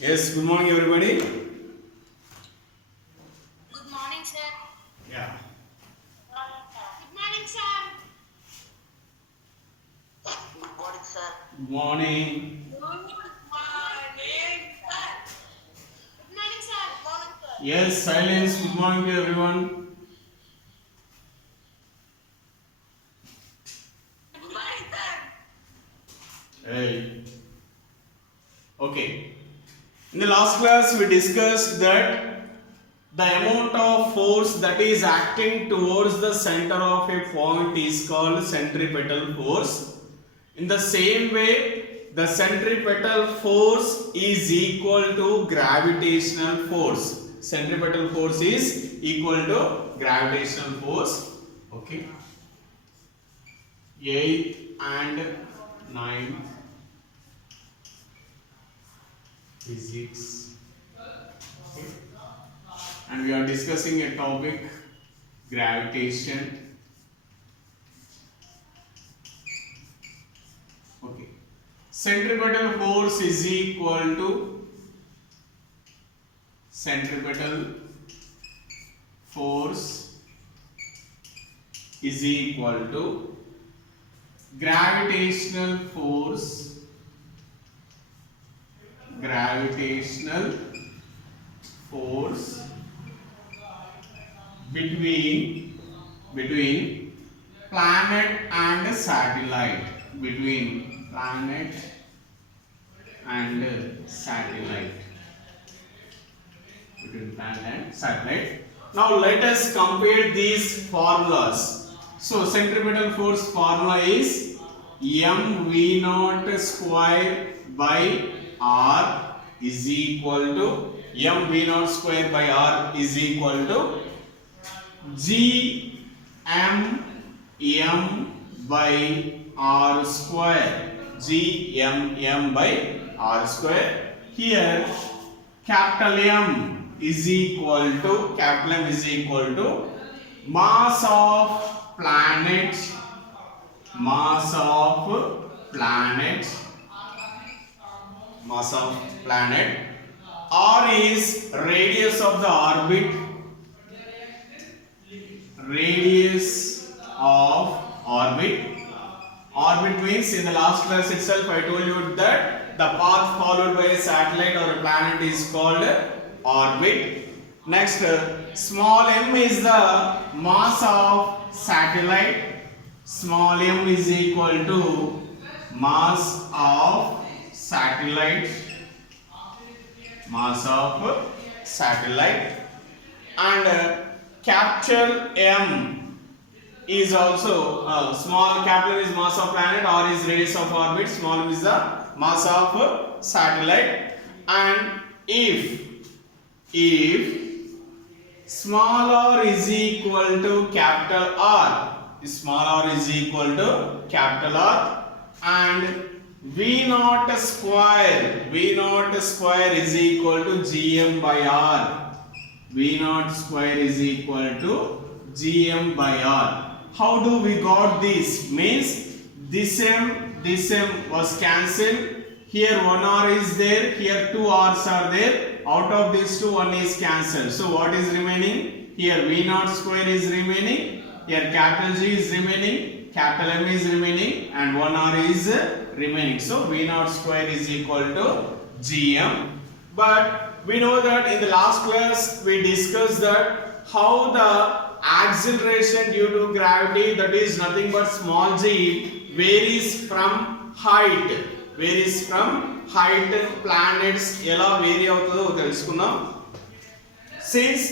Yes, good morning everybody. Good morning, sir. Yeah. Good morning, sir. Good morning, sir. Good morning. Good morning, sir. Good morning, sir. Good morning, sir. Yes, silence. Good morning to everyone. Good morning, sir. Hey. Okay. In the last class, we discussed that the amount of force that is acting towards the center of a point is called centripetal force. In the same way, the centripetal force is equal to gravitational force. Centripetal force is equal to gravitational force. Okay. 8th and 9th physics. Okay. And we are discussing a topic, gravitation. Okay. Centripetal force is equal to centripetal force is equal to gravitational force between planet and satellite, between planet and satellite, Now let us compare these formulas. So centripetal force formula is mv naught square by r is equal to mv naught square by r is equal to g m m by r square, g m by r square. Here capital M is equal to mass of planet, mass of planet, mass of planet. R is radius of the orbit, radius of orbit. Orbit means in the last class itself I told you that the path followed by a satellite or a planet is called orbit. Next, small m is the mass of satellite. Small m is equal to mass of satellite, mass of satellite, and capital M is also small. Capital is mass of planet, R is radius of orbit, small m is the mass of satellite. And if small r is equal to capital R, small r is equal to capital R, and V naught square is equal to Gm by R. V naught square is equal to Gm by R. How do we got this? Means this m was cancelled. Here 1r is there, here 2 r's are there. Out of these two, one is cancelled. So what is remaining? Here V naught square is remaining. Here capital G is remaining, capital M is remaining, and 1r is remaining. So V naught square is equal to Gm. But we know that in the last class we discussed that how the acceleration due to gravity, that is nothing but small g, varies from height. Planets ఎలా vary అవుతుందో తెలుసుకుందాం. Since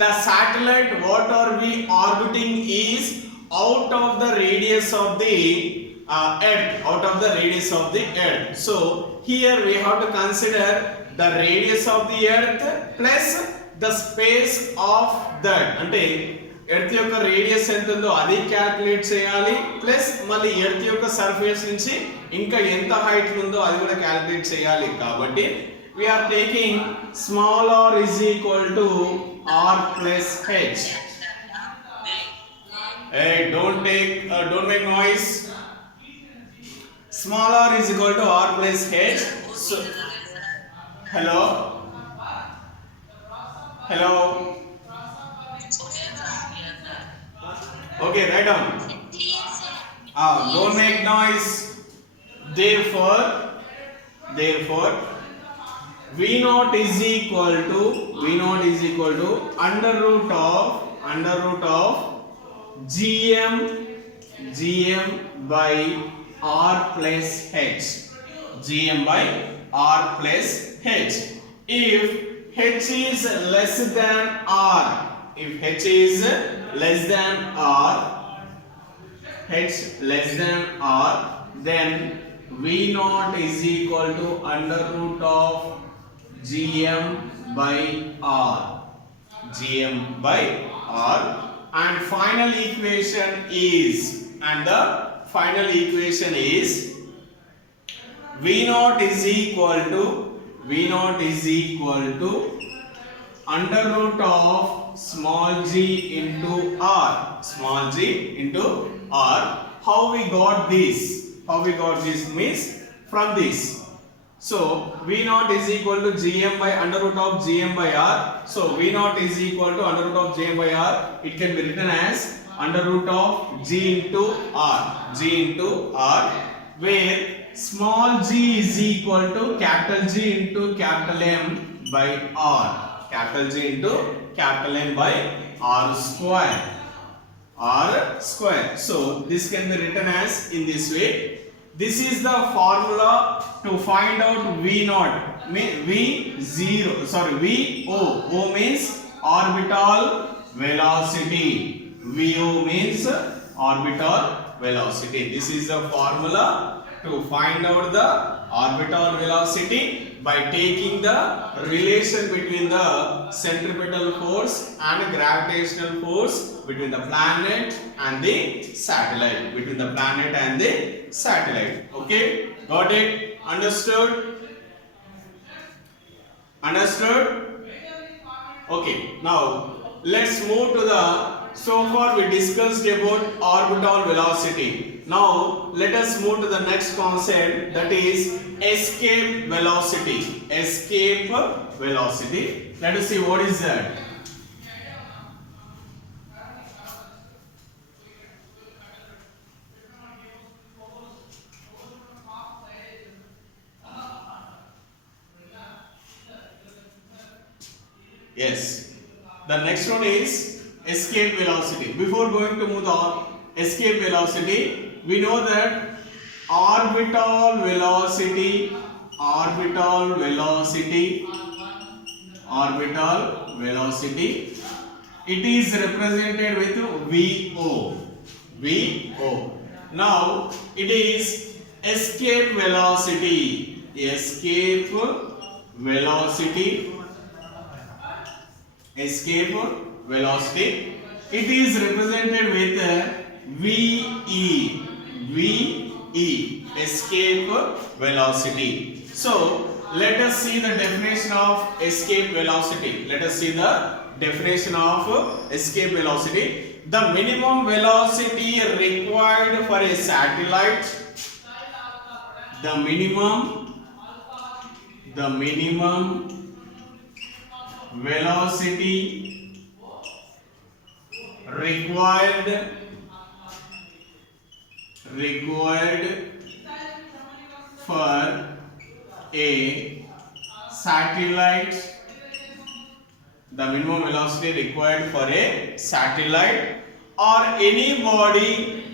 the satellite what are we orbiting is out of the radius of the earth, so here we have to consider the radius of the earth plus the space of that, అంటే earth యొక్క radius ఎంత ఉందో అది calculate చేయాలి, plus మళ్ళీ earth యొక్క surface నుంచి ఇంకా ఎంత హైట్ ఉందో అది కూడా క్యాలిక్యులేట్ చేయాలి. కాబట్టి we are taking small r is equal to r plus h. Hey, don't make noise. Small r is equal to r plus h. So Hello? Hello? Okay, write down. Yes, sir. Don't make noise. Therefore, V naught is equal to under root of gm by r plus h. Gm by r plus h. If h is less than r, if h is less than r, then V naught is equal to under root of Gm by R. Gm by R. And final equation is, V naught is equal to under root of small g into r. Small g into r. How we got this? Means from this. So V naught is equal to Gm by under root of Gm by r. So V naught is equal to under root of Gm by r. It can be written as under root of G into R, where small g is equal to capital G into capital M by R. Capital G into capital M by R square. So this can be written as in this way. This is the formula to find out V naught. VO. O means orbital velocity. VO means orbital velocity. This is the formula to find out the orbital velocity by taking the relation between the centripetal force and gravitational force between the planet and the satellite. Okay, got it? Understood? Okay, now let's move to the, so far we discussed about orbital velocity. Now let us move to the next concept, that is escape velocity. Let us see what is that. Yes, the next one is escape velocity. Before going to move on, escape velocity, we know that orbital velocity, it is represented with VO. Now it is escape velocity. It is represented with VE, escape velocity. So let us see the definition of escape velocity. The minimum velocity required for a satellite, the minimum velocity required for a satellite, the minimum velocity required for a satellite or any body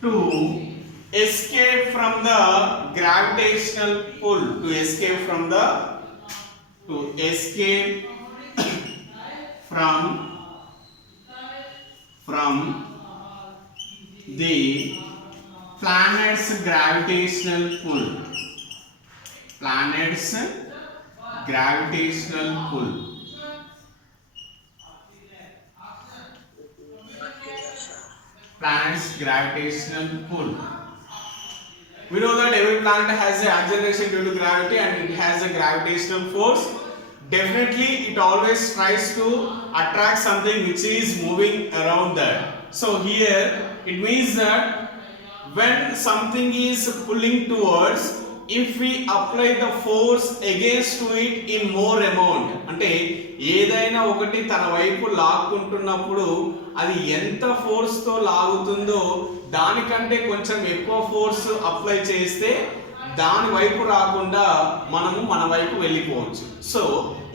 to escape from the gravitational pull, to escape from the planet's gravitational pull. Planet's gravitational pull. We know that every planet has an acceleration due to gravity and it has a gravitational force. Definitely it always tries to attract something which is moving around that. So here it means that when something is pulling towards, if we apply the force against to it in more amount, అంటే ఏదైనా ఒకటి తన వైపు లాక్కుంటున్నప్పుడు అది ఎంత force తో లాగుతుందో దానికంటే కొంచెం ఎక్కువ ఫోర్స్ అప్లై చేస్తే దాని వైపు రాకుండా మనము మన వైపు వెళ్ళిపోవచ్చు. సో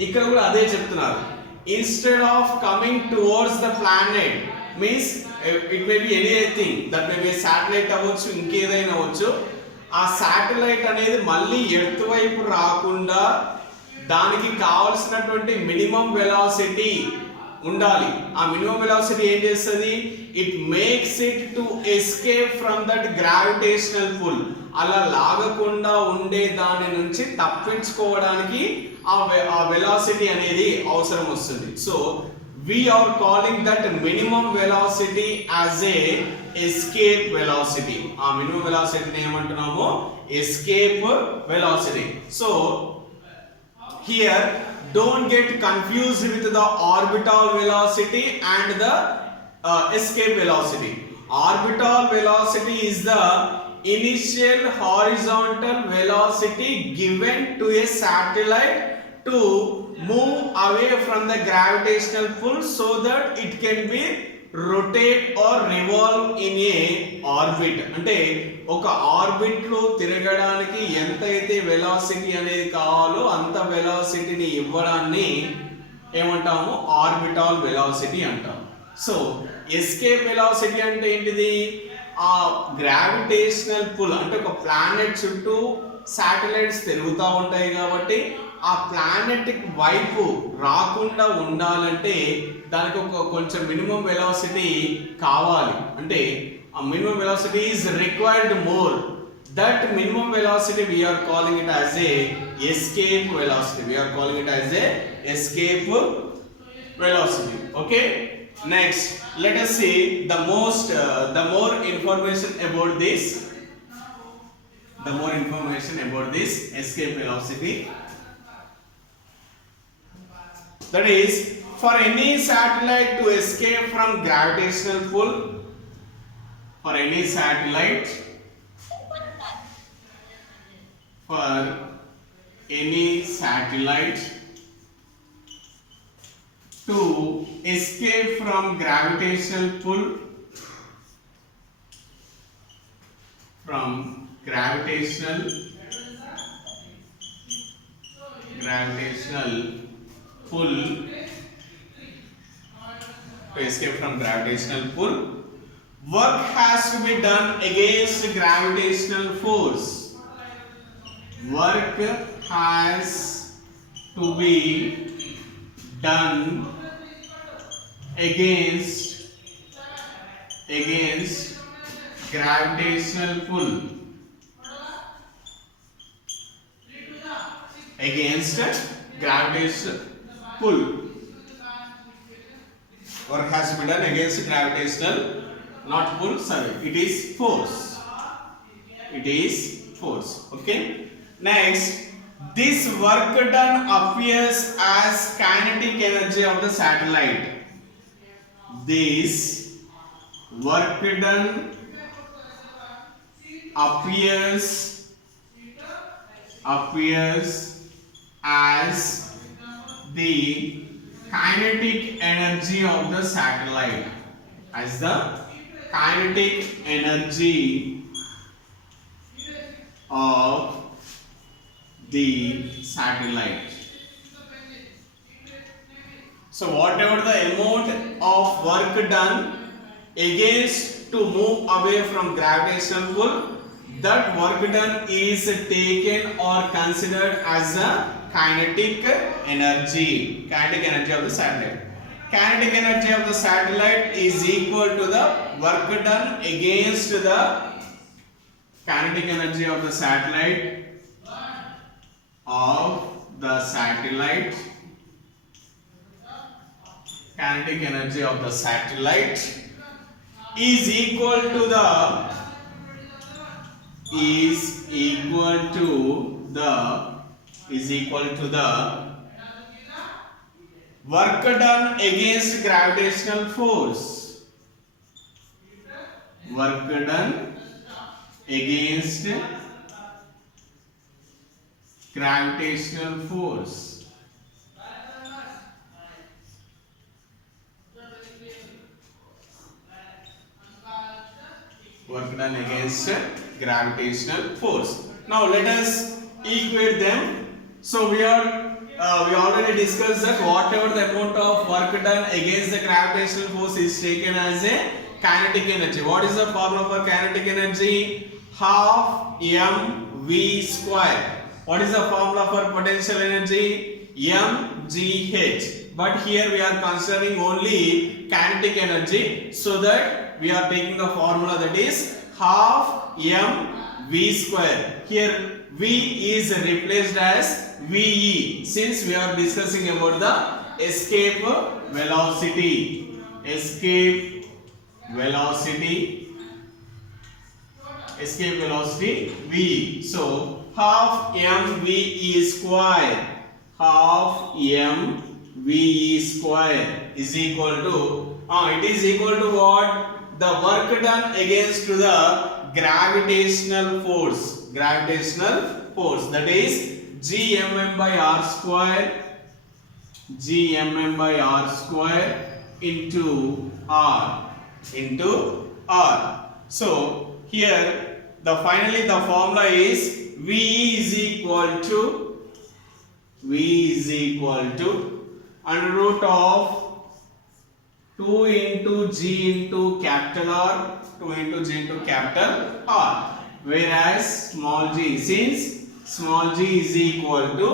ఇక్కడ కూడా అదే చెప్తున్నారు. Instead of coming towards the planet means it may be anything, that may be satellite అవ్వచ్చు, ఇంకేదైనా అవ్వచ్చు. ఆ శాటిలైట్ అనేది మళ్ళీ ఎర్త్ వైపు రాకుండా దానికి కావాల్సినటువంటి మినిమం వెలాసిటీ ఉండాలి. ఆ మినిమం వెలాసిటీ ఏం చేస్తుంది? It makes it to escape from that gravitational pull. అలా లాగకుండా ఉండే దాని నుంచి తప్పించుకోవడానికి ఆ వెలాసిటీ అనేది అవసరం వస్తుంది. So we are calling that minimum velocity as a escape velocity. ఆ minimum velocity ని ఏమంటున్నాము? Escape velocity. So here don't get confused with the orbital velocity and the escape velocity. Orbital velocity is the initial horizontal velocity given to a satellite to move away from the gravitational pull so that it can be rotate or revolve in a orbit. అంటే ఒక orbit లో తిరగడానికి ఎంతైతే velocity అనేది కావాలో అంత వెలాసిటీని ఇవ్వడాన్ని ఏమంటాము? Orbital velocity అంటాం. సో ఎస్కేప్ వెలాసిటీ అంటే ఏంటిది? ఆ గ్రావిటేషనల్ పుల్ అంటే ఒక ప్లానెట్ చుట్టూ శాటిలైట్స్ తిరుగుతూ ఉంటాయి కాబట్టి ఆ ప్లానెట్ వైపు రాకుండా ఉండాలంటే దానికి ఒక కొంచెం మినిమం వెలాసిటీ కావాలి. అంటే ఆ minimum velocity is required more. That minimum velocity we are calling it as a escape velocity. We are calling it as a escape velocity. Okay, next let us see the more information about this. The more information about this escape velocity. That is, for any satellite to escape from gravitational pull, for any satellite to escape from gravitational pull, work has to be done against gravitational force. Work has to be done against gravitational pull. Against gravitational pull. Work has to be done against gravitational, not pull, sorry, it is force. It is force. Okay. Next, this work done appears as kinetic energy of the satellite. This work done appears as the kinetic energy of the satellite. As the kinetic energy of the satellite. So whatever the amount of work done against to move away from gravitational pull, that work done is taken or considered as a kinetic energy of the satellite. Kinetic energy of the satellite is equal to the work done against the kinetic energy of the satellite kinetic energy of the satellite is equal to the work done against gravitational force. Work done against gravitational force. Work done against gravitational force. Now let us equate them. So we already discussed that whatever the amount of work done against the gravitational force is taken as a kinetic energy. What is the formula for kinetic energy? Half mv square. What is the formula for potential energy? mgh. But here we are considering only kinetic energy, so that we are taking the formula that is half mv square. Here v is replaced as ve, since we are discussing about the escape velocity. Escape velocity v. So half mve square, half mve square is equal to it is equal to what? The work done against the gravitational force. Gravitational force, that is gmm by r square, gmm by r square into r, So here finally the formula is v is equal to under root of 2 into g into capital R, 2 into g into capital R, whereas small g, since small g is equal to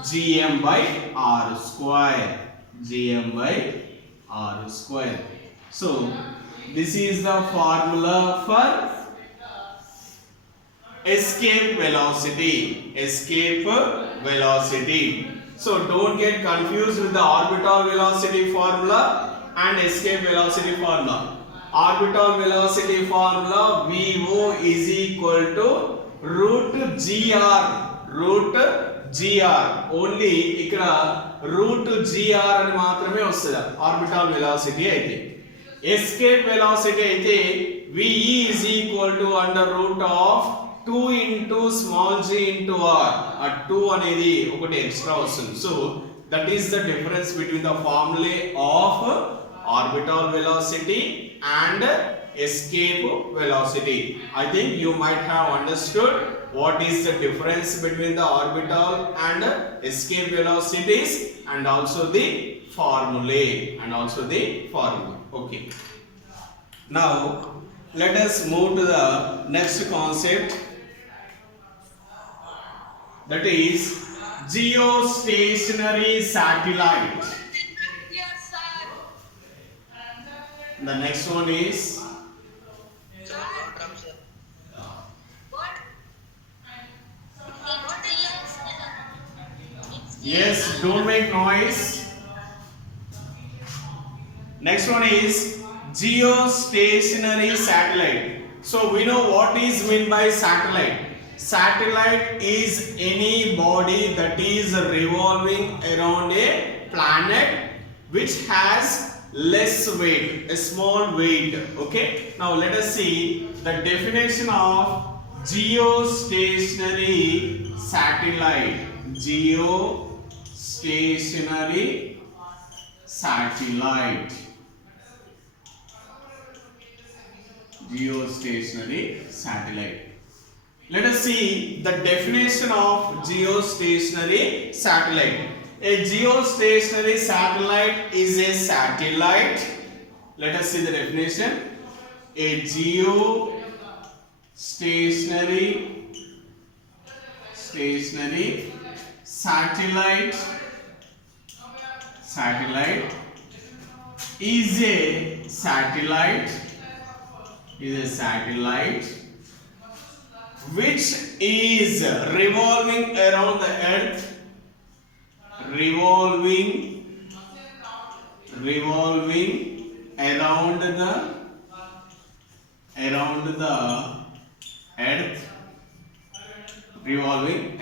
gm by r square, So this is the formula for escape velocity. So don't get confused with the orbital velocity formula and escape velocity formula. Orbital velocity formula VO is equal to root gr. Only ikkada root gr అని మాత్రమే వస్తది orbital velocity అయితే. Escape velocity అయితే VE is equal to under root of 2 into small g into r. A 2 అనేది ఒకటి extra వస్తుంది. So that is the difference between the formulae of orbital velocity and escape velocity. I think you might have understood what is the difference between the orbital and escape velocities and also the formulae. Okay. Now let us move to the next concept, that is geostationary satellite. Yes, sir. The next one is What? yes, don't make noise. Next one is geostationary satellite. So we know what is meant by satellite. Satellite is any body that is revolving around a planet which has less weight, a small weight. Okay, now let us see the definition of geostationary satellite. Geostationary satellite. Let us see the definition of geostationary satellite. A geostationary satellite is a satellite. Let us see the definition. A geostationary satellite is a satellite which is revolving around the earth, revolving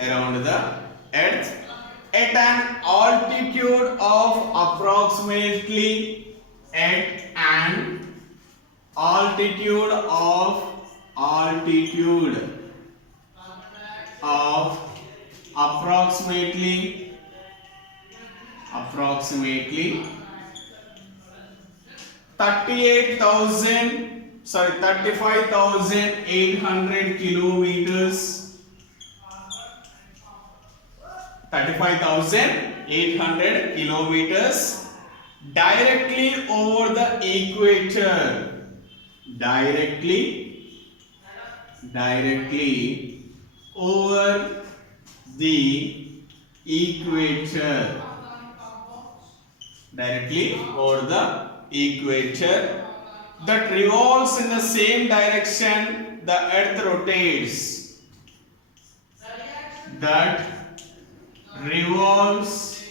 around the earth at an altitude of approximately altitude of approximately 35,800 kilometers, 35,800 kilometers directly over the equator. Directly over the equator. Directly over the equator that revolves in the same direction the earth rotates. That revolves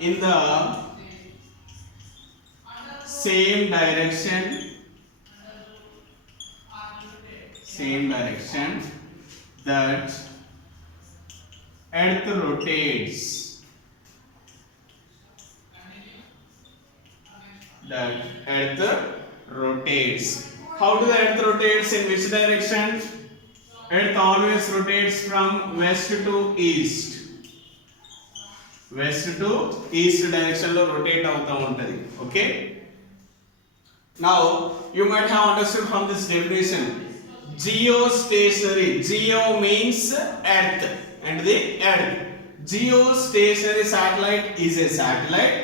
in the same direction that earth rotates. That earth rotates. How do the earth rotates? In which direction? Earth always rotates from west to east. West to east direction lo rotate avutha untadi. Okay. Now you might have understood from this definition. Geostationary. Geo means earth and the earth. Geostationary satellite is a satellite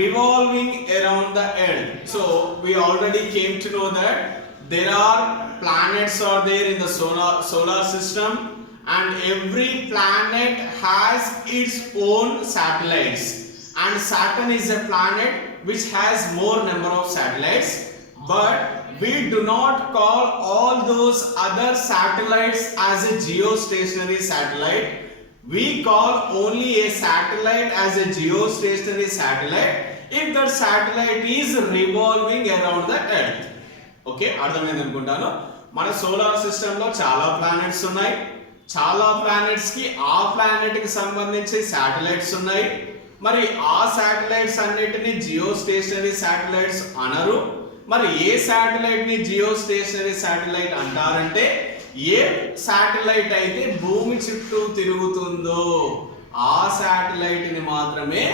revolving around the earth. So we already came to know that there are planets are there in the solar system, and every planet has its own satellites, and Saturn is a planet which has more number of satellites, but we do not call all those other satellites as a geostationary satellite. We call only a satellite as a geostationary satellite if that satellite is revolving around the earth. Okay, అర్థమైంది అనుకుంటాను. మన solar system లో చాలా planets ఉన్నాయి. చాలా planets కి ఆ planet కి సంబంధించి శాటిలైట్స్ ఉన్నాయి. మరి ఆ శాటిలైట్స్ అన్నిటిని జియోస్టేషనరీ శాటిలైట్స్ అనరు. మరి ఏ శాటిలైట్ ని జియోస్టేషనరీ శాటిలైట్ అంటారంటే ఏ శాటిలైట్ అయితే భూమి చుట్టూ తిరుగుతుందో ఆ శాటిలైట్ ని మాత్రమే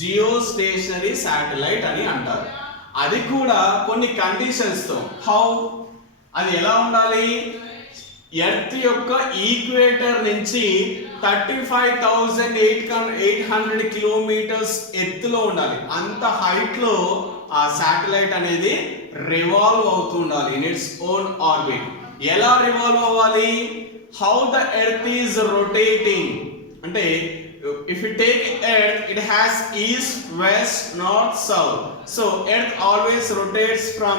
జియోస్టేషనరీ శాటిలైట్ అని అంటారు. అది కూడా కొన్ని కండిషన్స్ తో. హౌ? అది ఎలా ఉండాలి? ఎర్త్ యొక్క ఈక్వేటర్ నుంచి 35,800 కిలోమీటర్స్ ఎత్తులో ఉండాలి. అంత హైట్ లో ఆ శాటిలైట్ అనేది రివాల్వ్ అవుతూ ఉండాలి ఇన్ ఇట్స్ ఓన్ ఆర్బిట్. ఎలా రివాల్వ్ అవ్వాలి? How the earth is rotating అంటే if you take earth, it has east, west, north, south. So earth always rotates from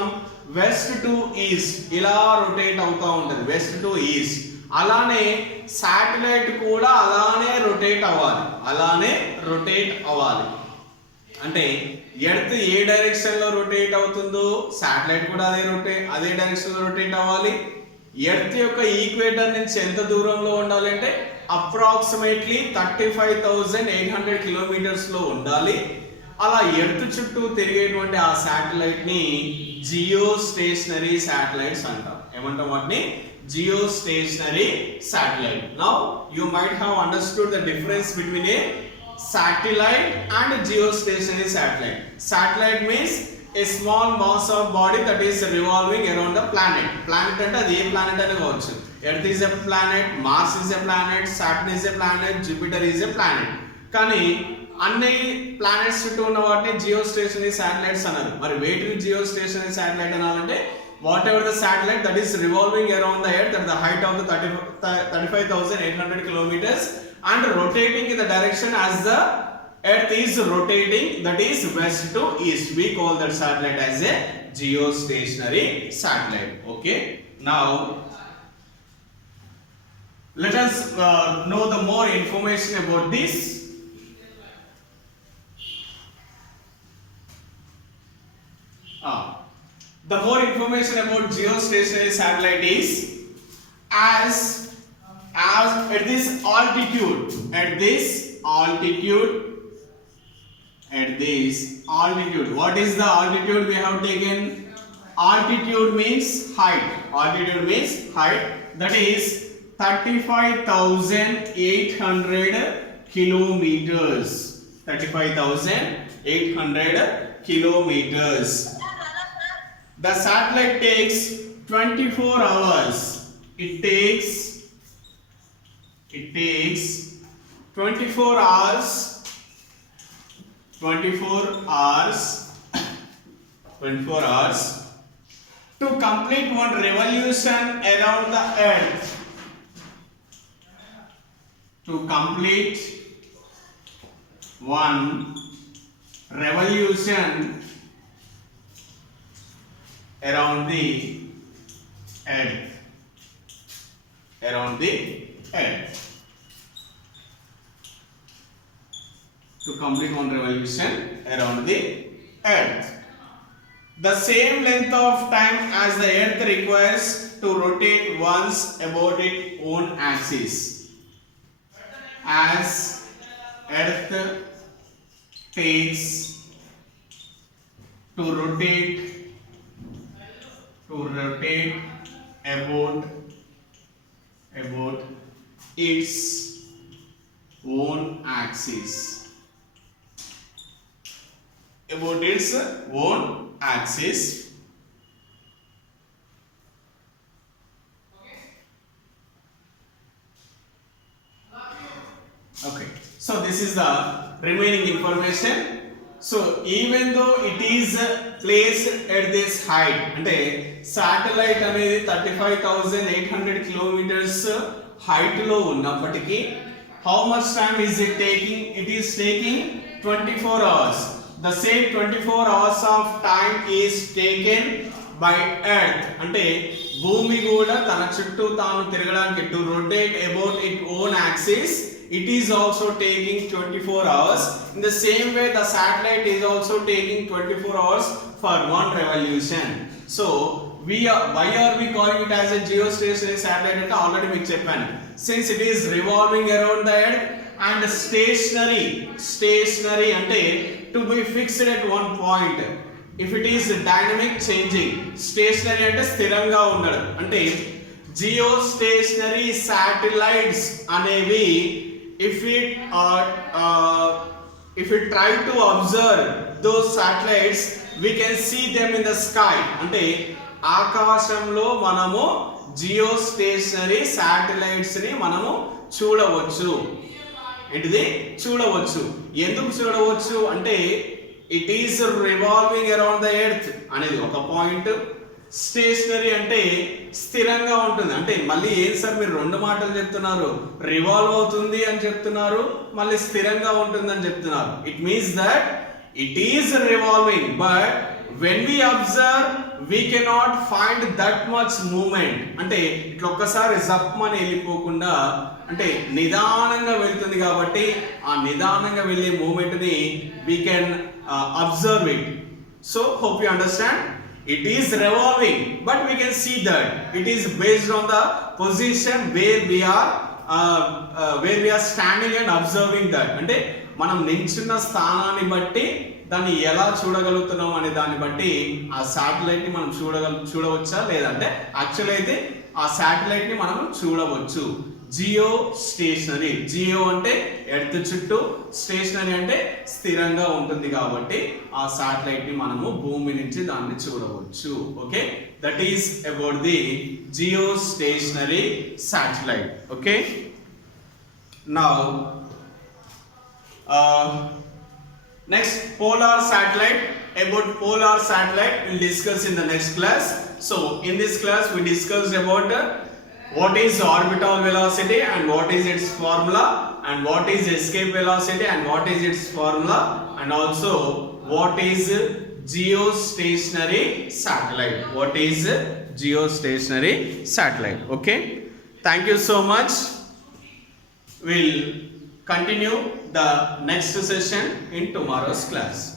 west to east. ఇలా rotate అవుతా ఉంటది west to east. అలానే satellite కూడా అలానే rotate అవ్వాలి. అంటే ఎర్త్ ఏ డైరెక్షన్ లో రొటేట్ అవుతుందో శాటిలైట్ కూడా అదే డైరెక్షన్ లో రొటేట్ అవ్వాలి. ఎర్త్ యొక్క ఈక్వేటర్ నుంచి ఎంత దూరంలో ఉండాలి అంటే అప్రాక్సిమేట్లీ 35,800 కిలోమీటర్స్ లో ఉండాలి. అలా ఎర్త్ చుట్టూ తిరిగేటువంటి ఆ శాటిలైట్ ని జియోస్టేషనరీ శాటిలైట్స్ అంటాం. ఏమంటాం వాటిని? Geostationary satellite. Now you might have understood the difference between A satellite and geostationary satellite. Satellite means a small mass of body that is revolving around the planet. Planet అంటే అది ఏ planet అని కావచ్చు. Earth is a planet, Mars is a planet, Saturn is a planet, Jupiter is a planet. కానీ అన్ని planets చుట్టూ ఉన్న వాటిని geostationary satellites అన్నారు. మరి వేటిని జియోస్టేషనరీ శాటిలైట్ అనాలంటే whatever the satellite that is revolving around the earth at the height of the 35,800 kilometers and rotating in the direction as the earth is rotating, that is west to east. We call that satellite as a geostationary satellite. Okay, now let us know the more information about this. The more information about geostationary satellite is as at this altitude, what is the altitude we have taken? altitude means height. Altitude means height. That is 35,800 kilometers. 35,800 kilometers. The satellite takes 24 hours. It takes 24 hours. 24 hours to complete one revolution around the earth. To complete one revolution around the earth. Around the earth. To complete one revolution around the earth. The same length of time as the earth requires to rotate once about its own axis. As earth takes to rotate about its own axis. About its own axis. Okay, so this is the remaining information. So even though it is placed at this height, అంటే satellite అనేది 35,800 kilometers height లో ఉన్నప్పటికీ how much time is it taking? It is taking 24 hours. The same 24 hours of time is taken by earth. అంటే భూమి కూడా తన చుట్టూ తాను తిరగడానికి to rotate about its own axis. It is also taking 24 hours. In the same way, the satellite is also taking 24 hours for one revolution. So, why are we calling it as a geostationary satellite? అంటే already మీకు చెప్పాను. Since it is revolving around the earth and stationary అంటే to be fixed at one point. If it is dynamic changing, stationary అంటే స్థిరంగా ఉండడం. అంటే geostationary satellites అనేవి if we try to observe those satellites, we can see them in the sky. అంటే ఆకాశంలో మనము geostationary satellites ని మనము చూడవచ్చు. ఏంటిది చూడవచ్చు. ఎందుకు చూడవచ్చు అంటే it is revolving around the earth అనేది ఒక పాయింట్. స్టేషనరీ అంటే స్థిరంగా ఉంటుంది. అంటే మళ్ళీ ఏం సార్ మీరు రెండు మాటలు చెప్తున్నారు, రివాల్వ్ అవుతుంది అని చెప్తున్నారు, మళ్ళీ స్థిరంగా ఉంటుంది అని చెప్తున్నారు. It means that it is revolving, but when we observe we cannot find that much movement. అంటే ఇట్లా ఒక్కసారి జప్మని వెళ్ళిపోకుండా అంటే నిదానంగా వెళ్తుంది కాబట్టి ఆ నిదానంగా వెళ్ళే మూమెంట్ ని we can observe it. So hope you understand. It is revolving, but we can see that it is based on the position where we are standing and observing that. అంటే మనం నిల్చున్న స్థానాన్ని బట్టి దాన్ని ఎలా చూడగలుగుతున్నాం అనే దాన్ని బట్టి ఆ శాటిలైట్ ని మనం చూడవచ్చా లేదంటే యాక్చువల్ అయితే ఆ శాటిలైట్ ని మనం చూడవచ్చు. జియో స్టేషనరీ, జియో అంటే ఎర్త్ చుట్టూ, స్టేషనరీ అంటే స్థిరంగా ఉంటుంది కాబట్టి ఆ శాటిలైట్ ని మనము భూమి నుంచి దాన్ని చూడవచ్చు. Okay, that is about the geostationary satellite. Okay, now next polar satellite. About polar satellite we'll discuss in the next class. So in this class we discussed about what is orbital velocity and what is its formula, and what is escape velocity and what is its formula, and also what is geostationary satellite. What is geostationary satellite? Okay, thank you so much. We'll continue the next session in tomorrow's class.